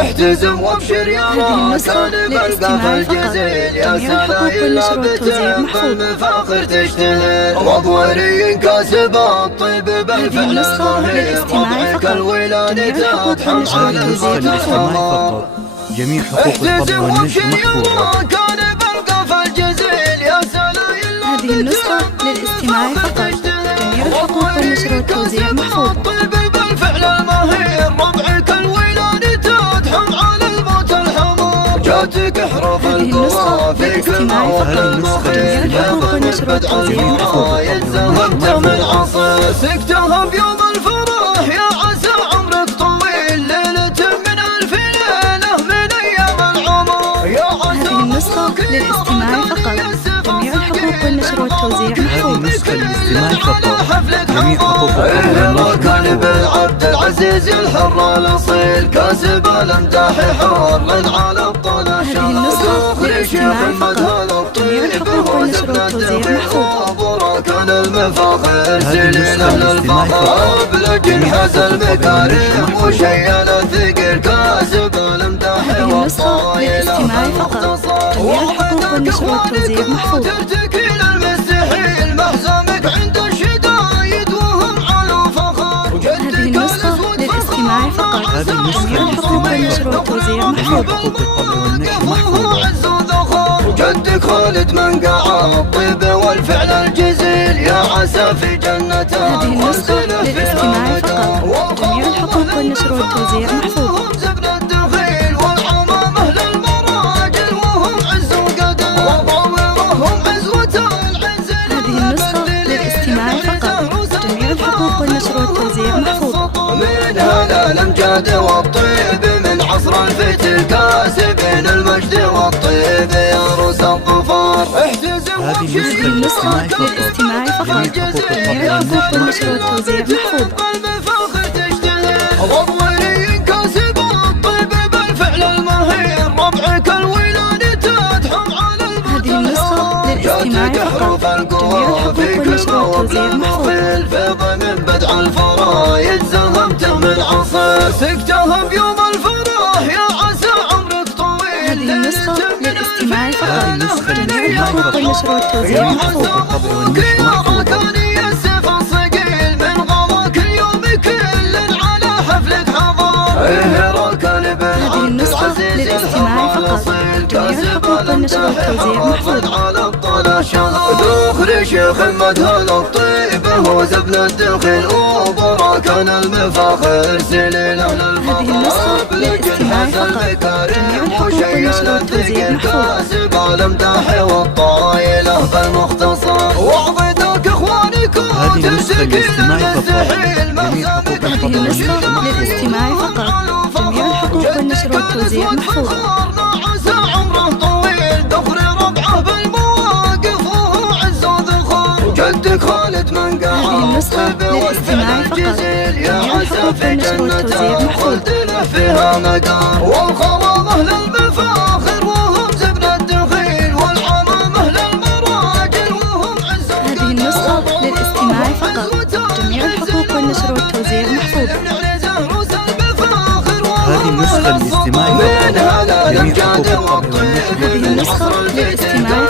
احتزم وابشر يا راكان بالقفا الجزيل يا سلايل لابتهم بالمفاخر تشتهر وضوري كاسب الطيب بالفعل الظاهر ربعك الولادة تضحم على الموت الحمار جميع حقوق الطبع والنشر محفوظة. هذه النسخة للاستماع فقط. جميع الحقوق والنشر والتوزيع محفوظة. بالفعل الماهر ربعك الولادة تدحم على الموت الحمار جاتك احرف القوى في كل موقع مخير الحقوق والنشر والتوزيع محفوظة. يتزهبت من عصر سكتها بيوم الفرح يا عسى عمرك طويل ليلة من ألف ليلة من أيام العمر يا عسى. هذه النسخة للاستماع فقط. جميع الحقوق والنشر والتوزيع محفوظ. النسخة للاستماع فقط. جميع حقوق الطبع والنشر كان بالعبد العزيز الحر الأصيل كاسب الامداح حر على ابطال هذه النسخة للاستماع فقط. جميع الحقوق والنشر والتوزيع محفوظ. كان المفاخر سليل أهل الفخر بلجن حز المكارم وشيل الثقيل كاسب الامداح هذه النسخة للاستماع فقط. جميع الحقوق والنشر والتوزيع محفوظ. ترتكي للمستحيل محزمك عند الشدايد وهم على فخر هذه النسخة للاستماع فقط. جميع الحقوق والنشر والتوزيع محفوظ. حقوق الطبع والنشر محفوظة. جدك خالد منقع الطيب والفعل الجزيل يا عسى في جنته. هذه النسخة للاستماع فقط. جميع الحقوق والنشر والتوزيع محفوظ. هذه النسخة للاستماع فقط. جميع الحقوق والنشر والتوزيع محفوظة. من هذا الامجاد والطيب من عصر الفتى كاسبين المجد والطيب يا روس الظفار. هذه النسخة للاستماع فقط. جميع الحقوق والنشر والتوزيع محفوظة. ضوري كاسب الطيب بالفعل الماهر ربعك الولادة تدحم على الموت. هذه النسخة للاستماع فقط. جميع الحقوق والنشر والتوزيع محفوظة. الفيض من بدع الفرايد زهمت من عصر سكتها بيوم الفرح يا عسى عمرك طويل. هذه النسخة للاستماع فقط. جميع الحقوق والنشر والتوزيع محفوظة. هذه النسخة للاستماع فقط. جميع الحقوق والنشر والتوزيع محفوظة. دخل شيخ المدهن الطيب هو زبن الدخيل وبراكان المفاخر سليل أهل الفخر. هذه النسخة للاستماع فقط. جميع الحقوق والنشر والتوزيع محفوظة. كاسب الامداح والطايلة بالمختصر وعظتك اخوانكم هذه النسخة للاستماع فقط. جميع حقوق هذه الطبع النسخة والنشر للاستماع فقط. جميع الحقوق والنشر والتوزيع محفوظة. عسى عمره طويل دخل ربعه بالمواقف وهو عز وذخور جدك خالد منقع. هذه النسخة للاستماع فقط. جميع الحقوق والنشر والتوزيع محفوظة. فيها مدار والخرام اهل المفاخر وهم زبن الدخيل والعمام اهل المراجل وهم عز. هذه النسخة للاستماع فقط. جميع الحقوق والنشر والتوزيع محفوظة. هذه النسخة للاستماع فقط. جميع حقوق الطبع والنشر هذه النسخة للاستماع